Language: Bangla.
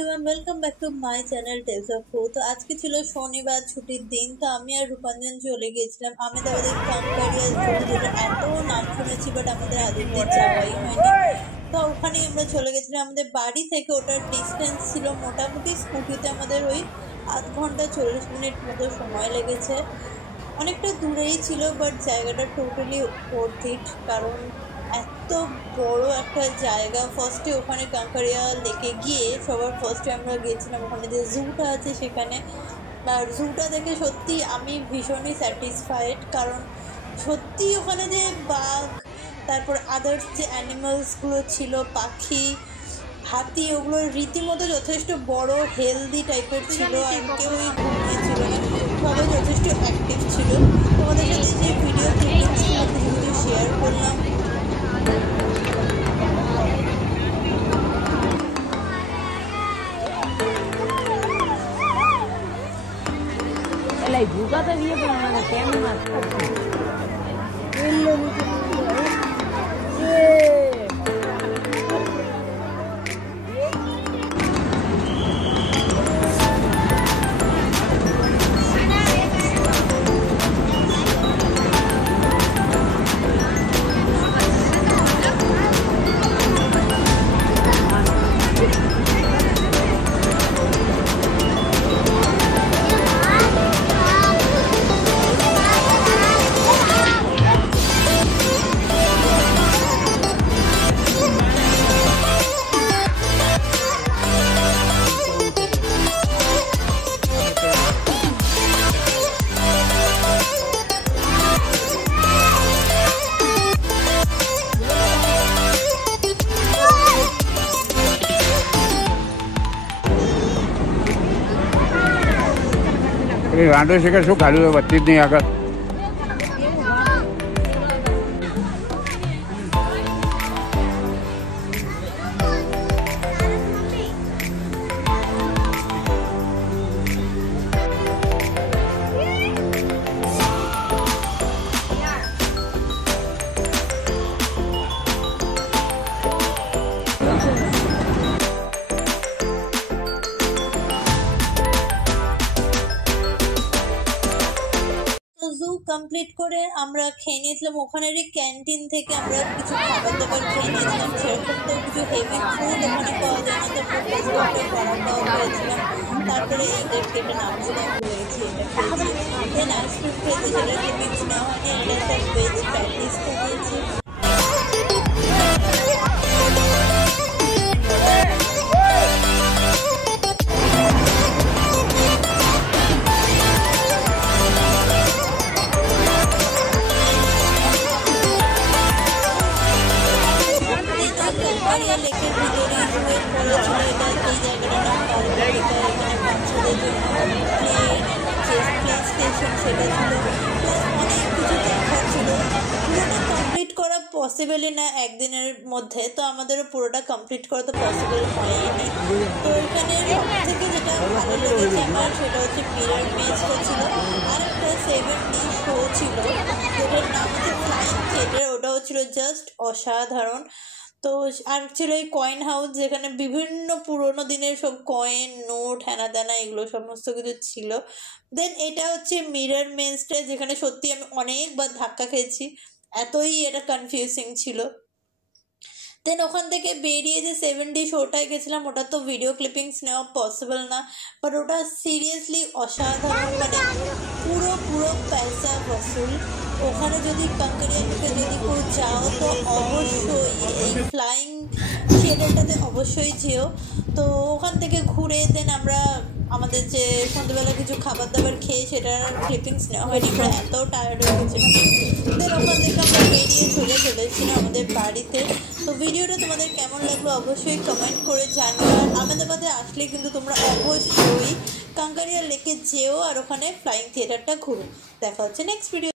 Everyone welcome back to my channel tales of food. तो आज के ছিল শনিবার ছুটির দিন। তো আমি আর রূপাঞ্জন চলে গিয়েছিলাম আহমেদাবাদের কাঙ্কারিয়া জু, যেটা এত নাম শুনেছি বাট আমাদের আদতে যাওয়াই হয়নি। তো ওখানেই আমরা চলে গেছিলাম। আমাদের বাড়ি থেকে ওটার ডিস্টেন্স ছিল মোটামুটি স্কুটিতে আমাদের ওই আধ ঘন্টা 40 মিনিট মতো সময় লেগেছে। অনেকটা দূরেই ছিল বাট জায়গাটা টোটালি ওয়ার্থ ইট, কারণ এত বড় একটা জায়গা। ফার্স্টে ওখানে কাঙ্কারিয়া লেকে গিয়ে সবার ফার্স্টে আমরা গিয়েছিলাম ওখানে যে জুটা আছে সেখানে। আর জুটা দেখে সত্যি আমি ভীষণই স্যাটিসফাইড, কারণ সত্যি ওখানে যে বাঘ, তারপর আদার্স যে অ্যানিমালসগুলো ছিল, পাখি, হাতি, ওগুলো রীতিমতো যথেষ্ট বড় হেলদি টাইপের ছিল। আর কেউই ঘুমিয়েছিল না, সবাই যথেষ্ট অ্যাক্টিভ ছিল। তোমাদের সাথে যে ভিডিও ক্লিপিংসগুলো কিছু শেয়ার করলাম। Lei bucata via per una chiama गांडो से क्या खाली हुए 32 नहीं आकर জু কমপ্লিট করে আমরা খেয়ে নিয়েছিলাম ওখানেরই ক্যান্টিন থেকে। আমরা কিছু খাবার দাবার খেয়ে নিয়েছিলাম, সেরকম তো কিছু হেভি ফুড ওখানে পাওয়া যায় না, তো আমরা পরাটাও খেয়েছিলাম। তারপরে এই কেটে নামছিলাম হয়েছি, এটা খেয়েছি। দেন আইসক্রিম খেয়েছি, সেটা ক্লিপিংস নেওয়া হয়নি। এটা একটা ভেজ প্যাটিস খেয়েছি। লেকের ভিতরে জুয়ের পরে ছিল এটা, এই জায়গাটার নাম পালবাড়িটা। এখানে বাচ্চাদের জন্য প্লে স্টেশন সেটা ছিল, প্লাস অনেক কিছু দেখার ছিল। পুরোটা কমপ্লিট করা পসিবলই না একদিনের মধ্যে, তো আমাদেরও পুরোটা কমপ্লিট করা তো পসিবল হয়নি। তো এখানে সব থেকে যেটা ভালো লেগেছে আমার সেটা হচ্ছে মিরর মেজটা ছিল, আর একটা 7D শো ছিল যেটার নাম হচ্ছে ফ্লাইং থিয়েটার। ওটাও ছিল জাস্ট অসাধারণ। তো আর ছিল এই কয়েন হাউস, যেখানে বিভিন্ন পুরোনো দিনের সব কয়েন, নোট, হ্যানা ত্যানা এগুলো সমস্ত কিছু ছিল। দেন এটা হচ্ছে মিরর মেজটা, যেখানে সত্যি আমি অনেকবার ধাক্কা খেয়েছি, এতই এটা কনফিউজিং ছিল। দেন ওখান থেকে বেরিয়ে যে 7D শোটায় গেছিলাম, ওটা তো ভিডিও ক্লিপিংস নেওয়া পসিবল না, বাট ওটা সিরিয়াসলি অসাধারণ, মানে পুরো পয়সা বসুল। ওখানে যদি কাঙ্কারিয়া লেকে যদি কেউ যাও তো অবশ্যই এই ফ্লাইং থিয়েটারটাতে অবশ্যই যেও। তো ওখান থেকে ঘুরে দেন আমরা আমাদের যে সন্ধ্যাবেলা কিছু খাবার দাবার খেয়ে সেটার ক্লিপিংস নেওয়া হয়নি, আমরা এত টায়ার্ড হয়ে গেছিলাম। দেন ওখান থেকে আমরা বেরিয়ে চলেছিলাম আমাদের বাড়িতে। তো ভিডিওটা তোমাদের কেমন লাগলো অবশ্যই কমেন্ট করে জানিও। আর আহমেদাবাদে আসলে কিন্তু তোমরা অবশ্যই কাঙ্কারিয়া লেকে যেও আর ওখানে ফ্লাইং থিয়েটারটা ঘুরো। দেখা হচ্ছে নেক্সট ভিডিও।